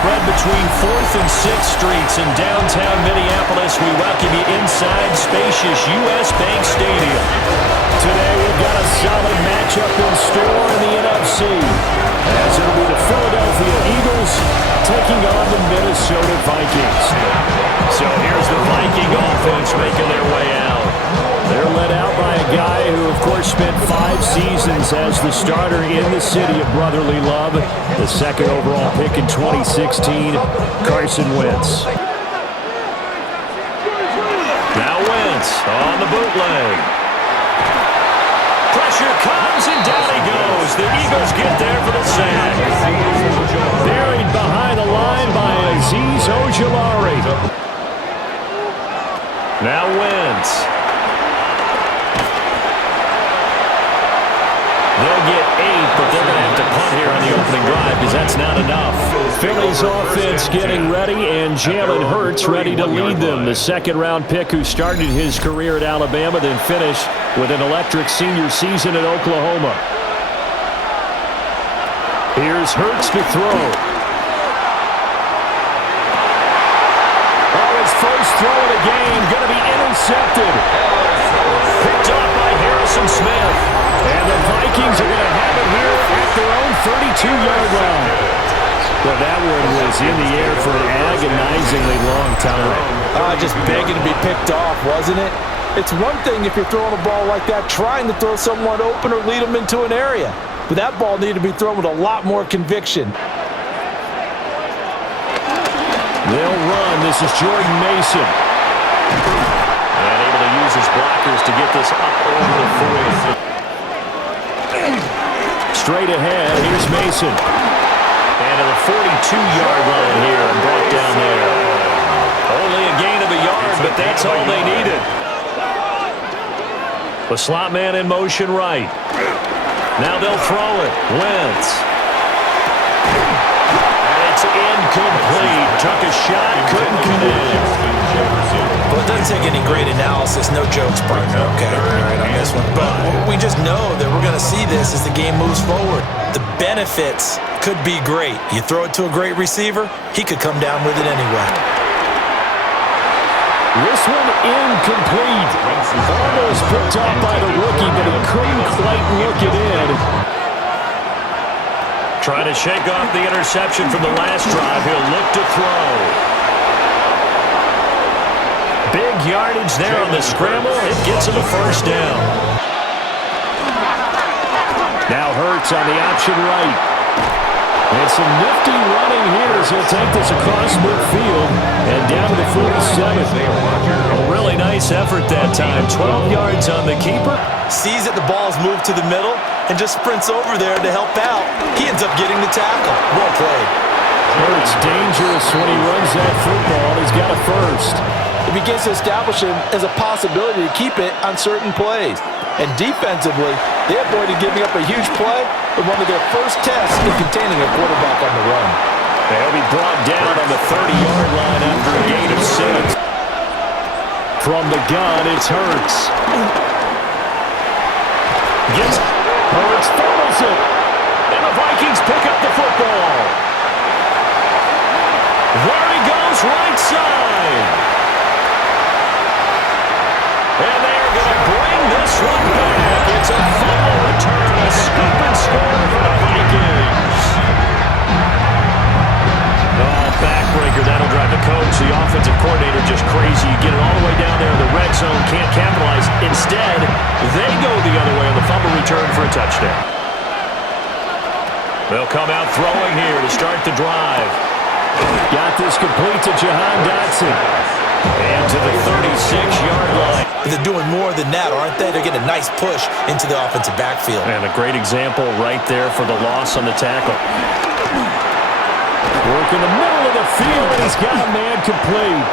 spread between 4th and 6th Streets in downtown Minneapolis. We welcome you inside spacious U.S. Bank Stadium. Today we've got a solid matchup in store in the NFC, as it'll be the Philadelphia Eagles taking on the Minnesota Vikings. So here's the Viking offense making their way out. They're led out by a guy who, of course, spent 5 seasons as the starter in the city of brotherly love. The second overall pick in 2016, Carson Wentz. Now Wentz on the bootleg. Pressure comes and down he goes. The Eagles get there for the sack. Buried behind the line by Azeez Ojulari. Now Wentz. They'll get 8, but they're going to have to punt here on the opening drive because that's not enough. Philly's offense getting ready, and Jalen Hurts ready to lead them. The second-round pick who started his career at Alabama, then finished with an electric senior season at Oklahoma. Here's Hurts to throw. Oh, his first throw of the game going to be intercepted. Picked off by Harrison Smith. And the Vikings are going to have it here at their own 32-yard line. Well, that one was in the air for an agonizingly long time. Just begging to be picked off, wasn't it? It's one thing if you're throwing a ball like that, trying to throw someone open or lead them into an area. But that ball needed to be thrown with a lot more conviction. They'll run. This is Jordan Mason. And able to use his blockers to get this up over the 40. Straight ahead, here's Mason. And to the 42-yard line here and brought down there. Only a gain of a yard, but that's all they needed. The slot man in motion right. Now they'll throw it. Wentz. And it's incomplete. Took a shot, couldn't connect. Well, it doesn't take any great analysis. No jokes, partner, okay? All right, on this one. But we just know that we're going to see this as the game moves forward. The benefits could be great. You throw it to a great receiver, he could come down with it anyway. This one incomplete. Almost picked off by the rookie, but he couldn't quite look it in. Trying to shake off the interception from the last drive. He'll look to throw. Big yardage there on the scramble. It gets him a first down. Now Hurts on the option right. And some nifty running here as he'll take this across midfield and down to the 47. A really nice effort that time. 12 yards on the keeper. Sees that the ball's moved to the middle and just sprints over there to help out. He ends up getting the tackle. Well played. Hurts dangerous when he runs that football. He's got a first. It begins to establish him as a possibility to keep it on certain plays. And defensively, they avoided giving up a huge play with one of their first tests in containing a quarterback on the run. They'll be brought down on the 30-yard line after a gain of 6. From the gun, it's Hurts. Gets Hurts, fumbles it. And the Vikings pick up the football. There he goes, right side. And they're going to bring this one back. It's a fumble return, a scoop and score for the Vikings. Oh, backbreaker. That'll drive the coach, the offensive coordinator, just crazy. You get it all the way down there in the red zone, can't capitalize. Instead, they go the other way on the fumble return for a touchdown. They'll come out throwing here to start the drive. Got this complete to Jahan Dotson. And to the 36-yard line. But they're doing more than that, aren't they? They're getting a nice push into the offensive backfield. And a great example right there for the loss on the tackle. Work in the middle of the field, and he's got a man complete.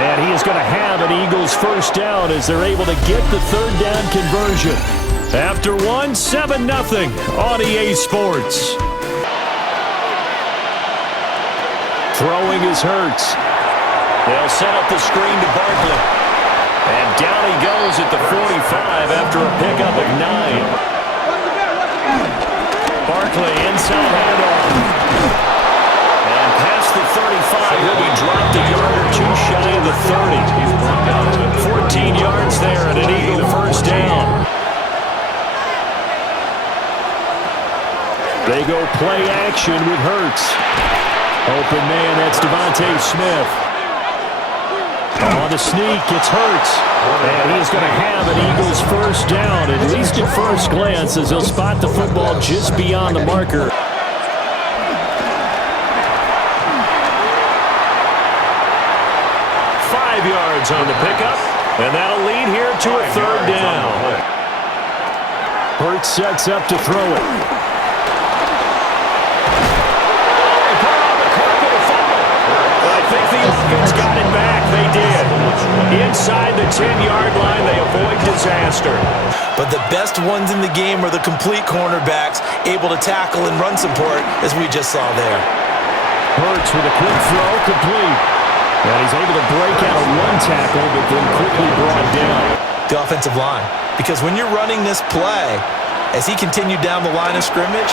And he is going to have an Eagles first down as they're able to get the third down conversion. After one, 7-0 on EA Sports. Throwing is Hurts. They'll set up the screen to Barkley. And down he goes at the 45 after a pickup of 9. Barkley inside handoff. And past the They go play action with Hurts. Open man, that's Devontae Smith. On the sneak, it's Hurts. And he's going to have an Eagles first down, at least at first glance, as he'll spot the football just beyond the marker. 5 yards on the pickup, and that'll lead here to a third down. Hurts sets up to throw it. I think the offense got it back. They did. Inside the 10-yard line, they avoid disaster. But the best ones in the game are the complete cornerbacks, able to tackle and run support, as we just saw there. Hurts with a quick throw, complete. And he's able to break out a run tackle, but then quickly brought down. The offensive line. Because when you're running this play, as he continued down the line of scrimmage,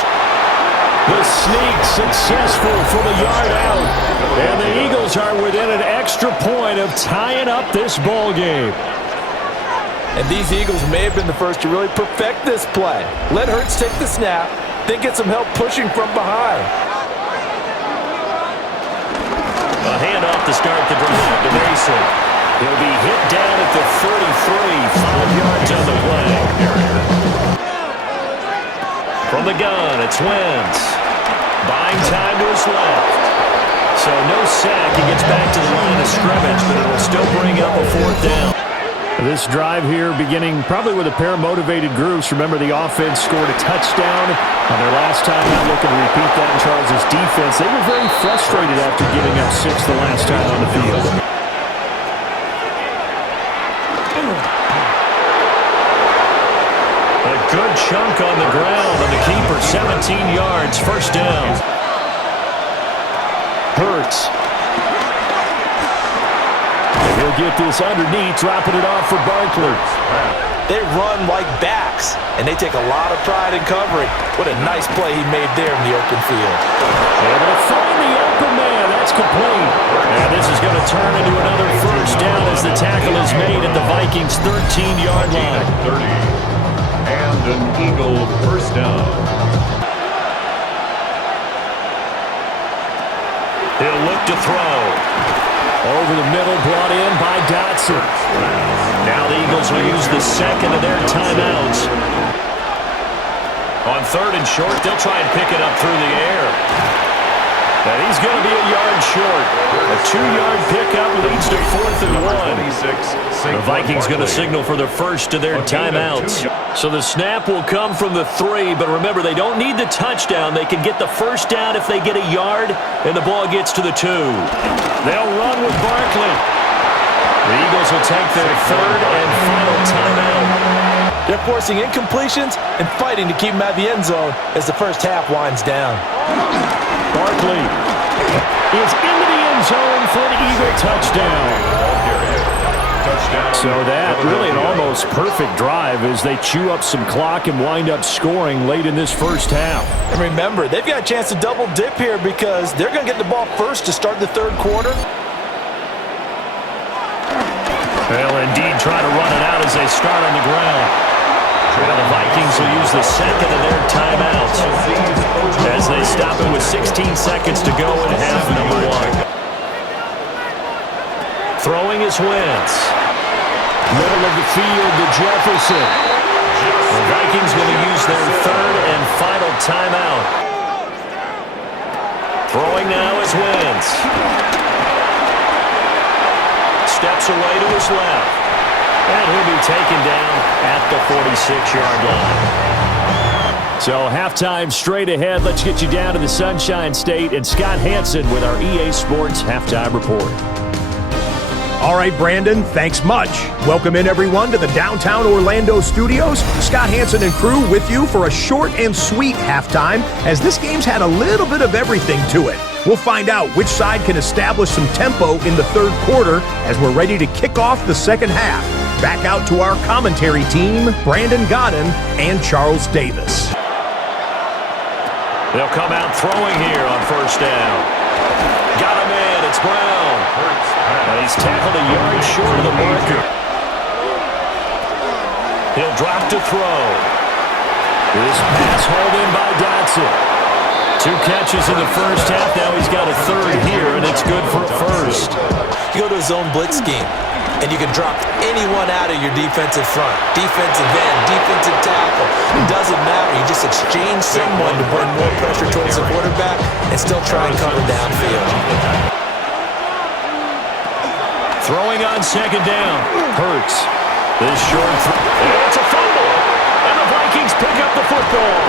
the sneak successful from a yard out. And the Eagles are within an extra point of tying up this ball game. And these Eagles may have been the first to really perfect this play. Let Hurts take the snap, then get some help pushing from behind. A handoff to start the drive to Mason. He'll be hit down at the 33, 5 yards on the play. From the gun, it's Wentz. Buying time to his left. So no sack. He gets back to the line of scrimmage, but it will still bring up a fourth down. This drive here beginning probably with a pair of motivated groups. Remember, the offense scored a touchdown on their last time out. Looking to repeat that in Charles' defense. They were very frustrated after giving up 6 the last time on the field. A good chunk on the ground, and the keeper 17 yards, first down. Hurts. He'll get this underneath, dropping it off for Barkley. They run like backs, and they take a lot of pride in covering. What a nice play he made there in the open field. Able to find the open man. That's complete. And this is going to turn into another first down as the tackle is made at the Vikings' 13-yard line. 30. And an Eagle first down. He'll look to throw. Over the middle, brought in by Dotson. Now the Eagles will use the second of their timeouts. On third and short, they'll try and pick it up through the air. And he's going to be a yard short. A 2-yard pickup leads to 4th and 1. The Vikings going to signal for the first of their timeouts. So the snap will come from the 3, but remember, they don't need the touchdown. They can get the first down if they get a yard, and the ball gets to the 2. They'll run with Barkley. The Eagles will take their third and final timeout. They're forcing incompletions and fighting to keep them out of the end zone as the first half winds down. Barkley is into the end zone for an Eagle touchdown. So that really an almost perfect drive as they chew up some clock and wind up scoring late in this first half. And remember, they've got a chance to double dip here because they're going to get the ball first to start the third quarter. They'll indeed try to run it out as they start on the ground. Well, the Vikings will use the second of their timeouts as they stop it with 16 seconds to go in half number 1. Throwing is Wentz. Middle of the field to Jefferson. The Vikings going to use their third and final timeout. Throwing now is Wentz. Steps away to his left. And he'll be taken down at the 46-yard line. So halftime straight ahead. Let's get you down to the Sunshine State and Scott Hansen with our EA Sports Halftime Report. All right, Brandon, thanks much. Welcome in, everyone, to the downtown Orlando studios. Scott Hansen and crew with you for a short and sweet halftime, as this game's had a little bit of everything to it. We'll find out which side can establish some tempo in the third quarter as we're ready to kick off the second half. Back out to our commentary team, Brandin, Gaudin, and Charles Davis. They'll come out throwing here on first down. Got him in, it's Brown. And he's tackled a yard short of the marker. He'll drop to throw. This pass hauled in by Dotson. 2 catches in the first half. Now he's got a third here, and it's good for a first. You go to a zone blitz scheme, and you can drop anyone out of your defensive front. Defensive end, defensive tackle. It doesn't matter. You just exchange someone to bring more pressure towards the quarterback and still try and cover downfield. Throwing on second down. Hurts. This short throw. It's a fumble. And the Vikings pick up the football.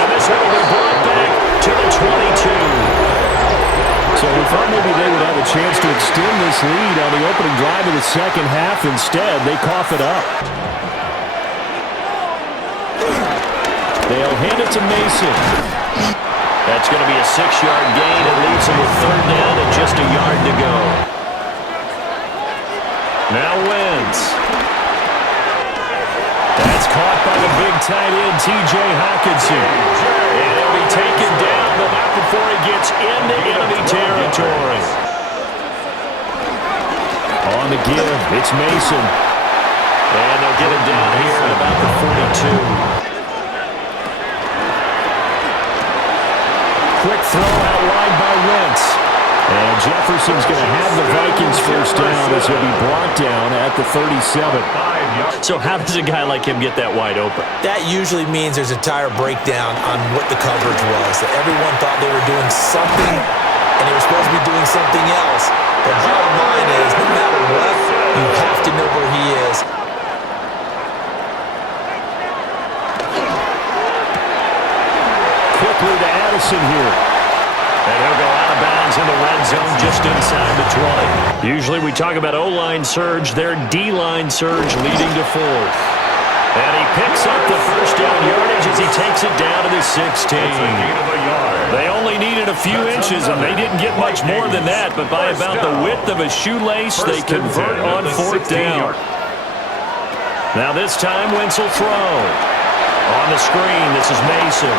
And this one will be brought back to the 22. So we thought maybe they would have a chance to extend this lead on the opening drive of the second half. Instead, they cough it up. They'll hand it to Mason. That's going to be a 6-yard gain. It leaves them with third down and just a yard to go. Now Wentz. That's caught by the big tight end, T.J. Hockenson. And he'll be taken down, but not before he gets into enemy territory. On the give, it's Mason. And they'll get him down here at about the 42. Quick throw out wide by Wentz. And Jefferson's going to have the Vikings first down as he'll be brought down at the 37. So how does a guy like him get that wide open? That usually means there's a tire breakdown on what the coverage was. That everyone thought they were doing something, and they were supposed to be doing something else. The bottom line is, no matter what, you have to know where he is. Quickly to Addison here. And he'll go out of bounds in the red zone just inside the 20. Usually we talk about O-line surge, their D-line surge leading to fourth. And he picks up the first down yardage as he takes it down to the 16. They only needed a few inches, and they didn't get much more than that, but by about the width of a shoelace, they convert on fourth down. Now this time, Wentz will throw. On the screen, this is Mason.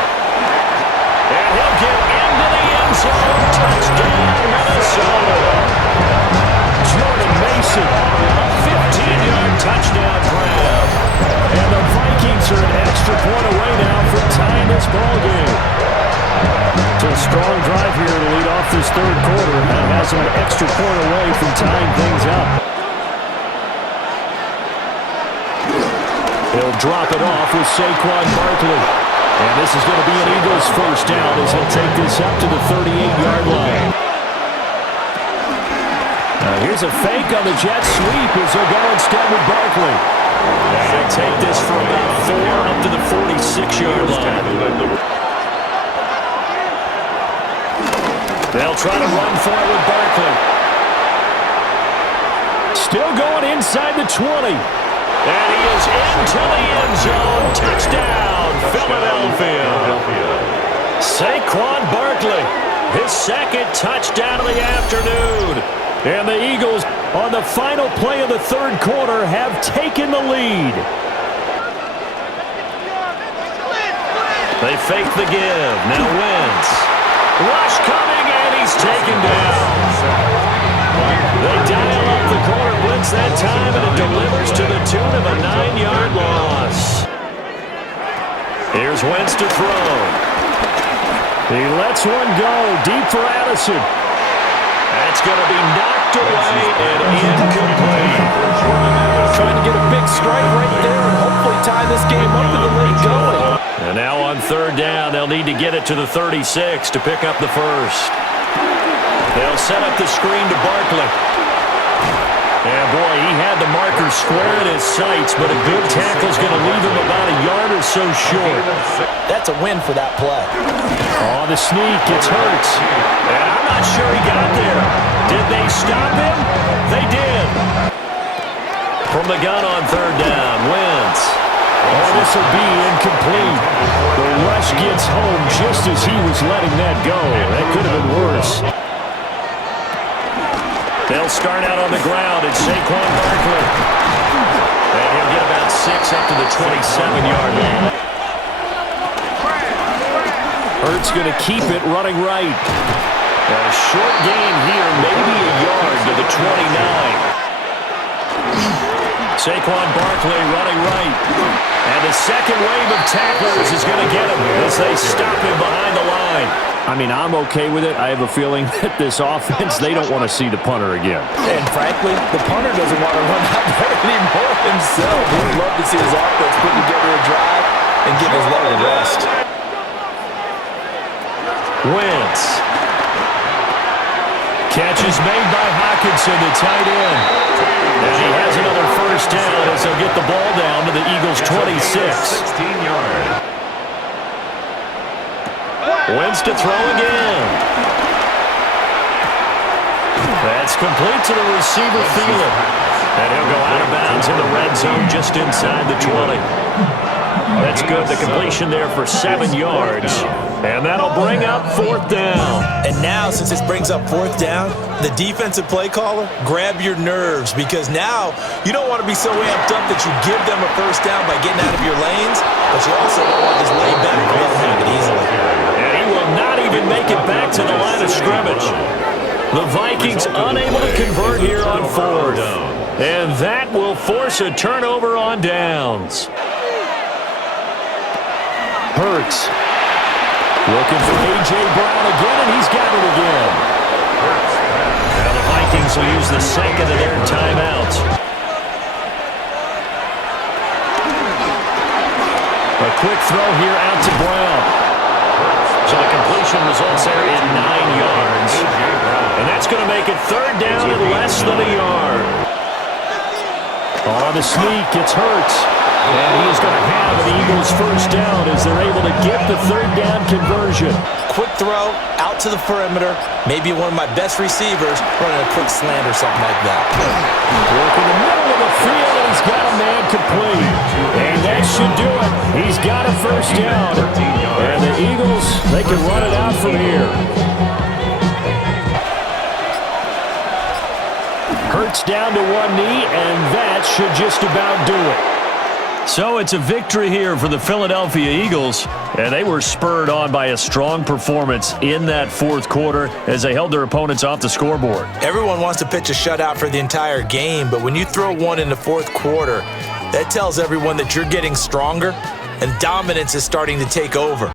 And he'll get into the end zone. Touchdown, Minnesota. Jordan Mason, a 15-yard touchdown grab. And the Vikings are an extra point away now from tying this ballgame. So a strong drive here to lead off this third quarter. That has them an extra point away from tying things up. He'll drop it off with Saquon Barkley. And this is going to be an Eagles first down as he'll take this up to the 38-yard line. Now here's a fake on the jet sweep as he'll go instead with Barkley. And they'll take this for about 4 up to the 46-yard line. They'll try to run for it with Barkley. Still going inside the 20. And he is into the end zone. Touchdown, Philadelphia. Saquon Barkley, his second touchdown of the afternoon. And the Eagles, on the final play of the third quarter, have taken the lead. They fake the give. Now Wentz. Rush coming, and he's taken down. They dial up the corner blitz that time, and it delivers to the tune of a 9-yard loss. Here's Wentz to throw. He lets one go deep for Addison. That's going to be knocked away and incomplete. Trying to get a big strike right there and hopefully tie this game up in the late going. And now on third down, they'll need to get it to the 36 to pick up the first. They'll set up the screen to Barkley. And boy, he had the marker square in his sights, but a good tackle's going to leave him about a yard or so short. That's a win for that play. Oh, the sneak, it's Hurts. And I'm not sure he got there. Did they stop him? They did. From the gun on third down, Wentz. Oh, this will be incomplete. The rush gets home just as he was letting that go. That could have been worse. They'll start out on the ground. It's Saquon Barkley. And he'll get about 6 up to the 27-yard line. Hurts going to keep it running right. A short gain here, maybe a yard to the 29. Saquon Barkley running right. And the second wave of tacklers is going to get him as they stop him behind the line. I mean, I'm okay with it. I have a feeling that this offense, they don't want to see the punter again. And frankly, the punter doesn't want to run out there anymore himself. He would love to see his offense put together a drive and give his leg a rest. Wentz. Catch is made by Hockenson, the tight end. And he has another first down as they'll get the ball down to the Eagles' 26. 16-yard. Wentz to throw again. That's complete to the receiver, Thielen. And he'll go out of bounds in the red zone just inside the 20. That's good. The completion there for 7 yards. And that'll bring up 4th down. And now, since this brings up 4th down, the defensive play caller, grab your nerves, because now you don't want to be so amped up that you give them a first down by getting out of your lanes, but you also don't want to just lay back and let them have it easily. And he will not even make it back to the line of scrimmage. The Vikings unable to convert here on 4th. And that will force a turnover on downs. Hurts. Looking for A.J. Brown again, and he's got it again. Now the Vikings will use the second of their timeouts. A quick throw here out to Brown. So the completion results there in 9 yards. And that's going to make it 3rd down and less than a yard. On the sneak, it's Hurts. And he is going to have the Eagles' first down as they're able to get the 3rd down conversion. Quick throw out to the perimeter. Maybe one of my best receivers running a quick slant or something like that. Work in the middle of the field, and he's got a man complete. And that should do it. He's got a first down. And the Eagles, they can run it out from here. Hurts down to one knee, and that should just about do it. So it's a victory here for the Philadelphia Eagles, and they were spurred on by a strong performance in that 4th quarter as they held their opponents off the scoreboard. Everyone wants to pitch a shutout for the entire game, but when you throw one in the 4th quarter, that tells everyone that you're getting stronger and dominance is starting to take over.